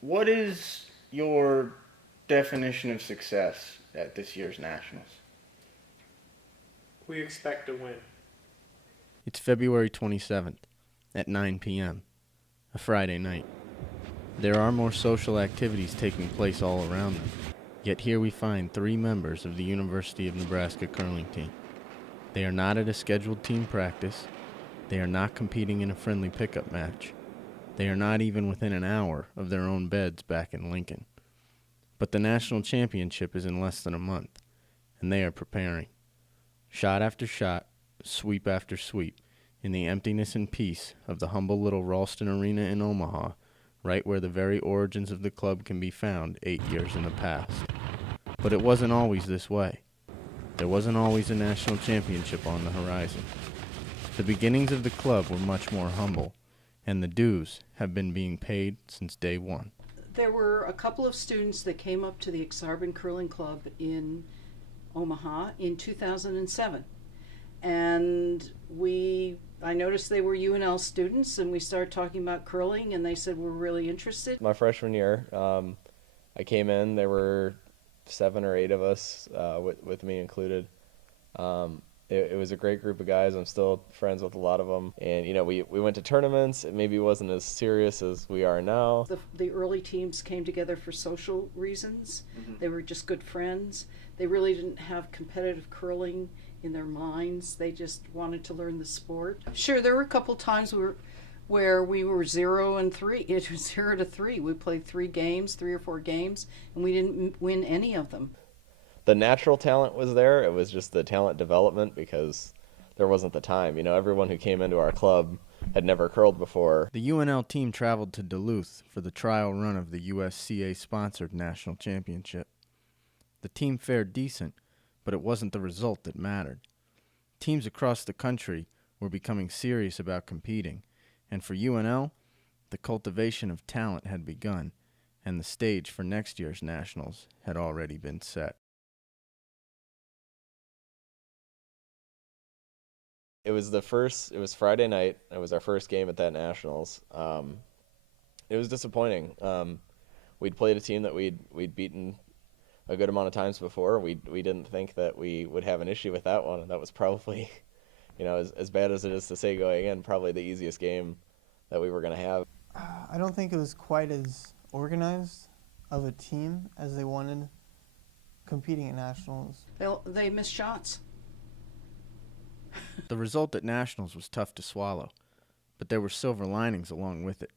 What is your definition of success at this year's Nationals? We expect to win. It's February 27th at 9 p.m., a Friday night. There are more social activities taking place all around them, yet here we find three members of the University of Nebraska curling team. They are not at a scheduled team practice. They are not competing in a friendly pickup match. They are not even within an hour of their own beds back in Lincoln. But the national championship is in less than a month, and they are preparing. Shot after shot, sweep after sweep, in the emptiness and peace of the humble little Ralston Arena in Omaha, right where the very origins of the club can be found 8 years in the past. But it wasn't always this way. There wasn't always a national championship on the horizon. The beginnings of the club were much more humble, and the dues have been being paid since day one. There were a couple of students that came up to the Ak-Sar-Ben Curling Club in Omaha in 2007. And I noticed they were UNL students, and we started talking about curling, and they said we're really interested. My freshman year, I came in, there were 7 or 8 of us, with me included. It was a great group of guys. I'm still friends with a lot of them. And, we went to tournaments. It maybe wasn't as serious as we are now. The early teams came together for social reasons. They were just good friends. They really didn't have competitive curling in their minds. They just wanted to learn the sport. Sure, there were a couple times where we were 0-3. It was 0-3. We played 3 or 4 games, and we didn't win any of them. The natural talent was there. It was just the talent development because there wasn't the time. Everyone who came into our club had never curled before. The UNL team traveled to Duluth for the trial run of the USCA-sponsored national championship. The team fared decent, but it wasn't the result that mattered. Teams across the country were becoming serious about competing, and for UNL, the cultivation of talent had begun, and the stage for next year's nationals had already been set. It was Friday night. It was our first game at that Nationals. It was disappointing. We'd played a team that we'd beaten a good amount of times before. We didn't think that we would have an issue with that one. And that was probably, as bad as it is to say going in, probably the easiest game that we were going to have. I don't think it was quite as organized of a team as they wanted competing at Nationals. They missed shots. The result at Nationals was tough to swallow, but there were silver linings along with it.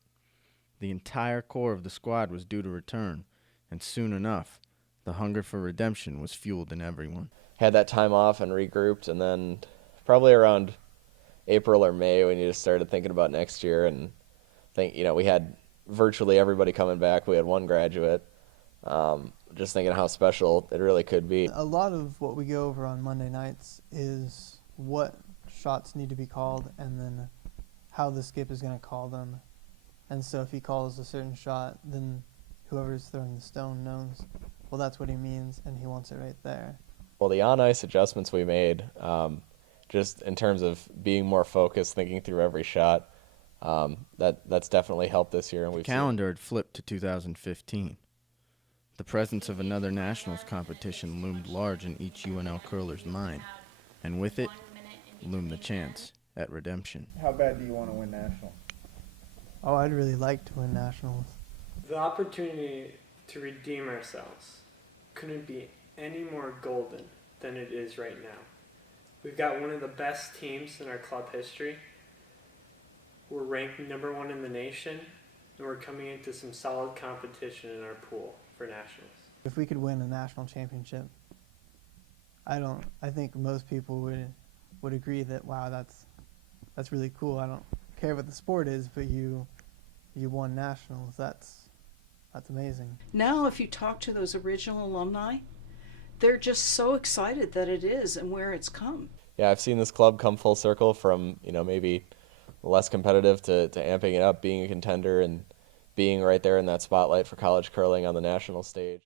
The entire core of the squad was due to return, and soon enough, the hunger for redemption was fueled in everyone. Had that time off and regrouped, and then probably around April or May when you just started thinking about next year and we had virtually everybody coming back. We had one graduate. Just thinking how special it really could be. A lot of what we go over on Monday nights is what shots need to be called and then how the skip is going to call them. And so if he calls a certain shot, then whoever's throwing the stone knows, well, that's what he means, and he wants it right there. Well, the on-ice adjustments we made, just in terms of being more focused, thinking through every shot, that's definitely helped this year. And the calendar had flipped to 2015. The presence of another nationals competition loomed large in each UNL curler's mind, and with it loomed the chance at redemption. How bad do you want to win nationals? Oh, I'd really like to win Nationals. The opportunity to redeem ourselves couldn't be any more golden than it is right now. We've got one of the best teams in our club history. We're ranked #1 in the nation, and we're coming into some solid competition in our pool for nationals. If we could win a national championship, I think most people would agree that, wow, that's really cool. I don't care what the sport is, but you won nationals. That's amazing. Now, if you talk to those original alumni, they're just so excited that it is and where it's come. Yeah, I've seen this club come full circle from, maybe less competitive to amping it up, being a contender and being right there in that spotlight for college curling on the national stage.